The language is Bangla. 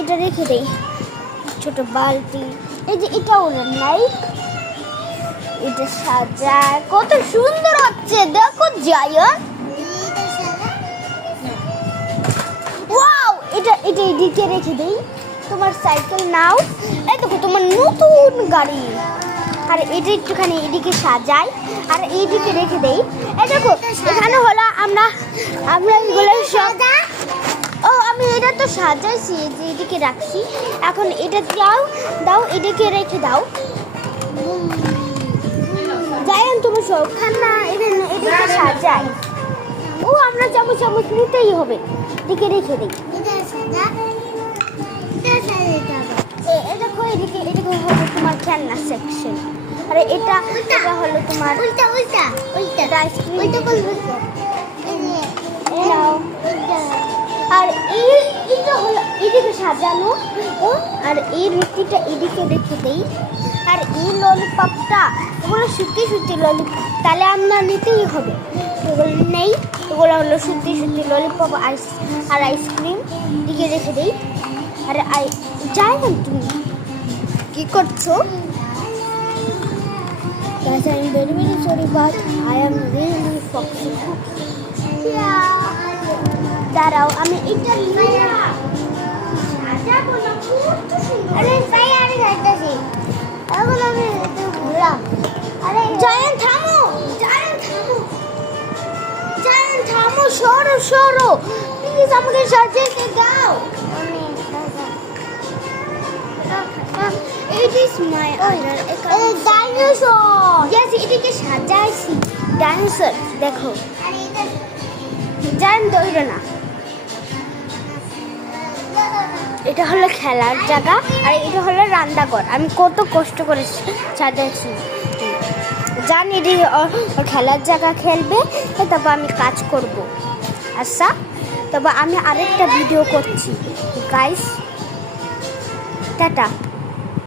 এটা রেখে দেই, ছোট বালতি। এই যে এটা ওনার নাই, এটা সাজায় কত সুন্দর হচ্ছে, দেখো জায়ান। ওয়াও, এটা এটা এদিকে রেখে দেই। তোমার সাইকেল নাও, এই দেখো তোমার নতুন গাড়ি। আর এটা একটুখানি এদিকে সাজাই আর এইদিকে রেখে দেই। এই দেখো এখানে হলো আমরা এগুলো সব। ও আমি এটা তো সাজাইছি, যে এদিকে রাখছি। এখন এটা দাও এদিকে রেখে দাও। জায়ান তুমি সবখান না এদিকে সাজাই। ও আমরা চামচ নিতেই হবে, এদিকে রেখে দিই। দেখো এদিকে হলো তোমার খেলনা সেকশন। আরে এটা হলো তোমার উল্টা আর এইটা হলো এদিকে সাজানো। আর এই রুটিটা এদিকে রেখে দেই। আর এই ললিপপটা এগুলো সত্যি ললিপপ, তাহলে আমরা নিতেই হবে। এগুলো নেই, এগুলো হলো সত্যি ললিপপ আর আইসক্রিম দিকে রেখে দেই। আর যাই না, তুমি কি করছো? Guys, I'm very sorry, but I am really foxy. দাঁড়াও আমি এটা জায়ান থামো, সরো প্লিজ, আমাকে সাজিয়ে দাও। It is my order. Dinosaur. Yes, এটাকে সাজাইছি ডাইনোসর। দেখো জান দৌড়ো না। এটা হলো খেলার জায়গা আর এটা হলো রান্নাঘর। আমি কত কষ্ট করে সাজাইছি। জানি এটি খেলার জায়গা, খেলবে, তারপর আমি কাজ করব। আচ্ছা, তবে আমি আরেকটা ভিডিও করছি গাইস। টাটা।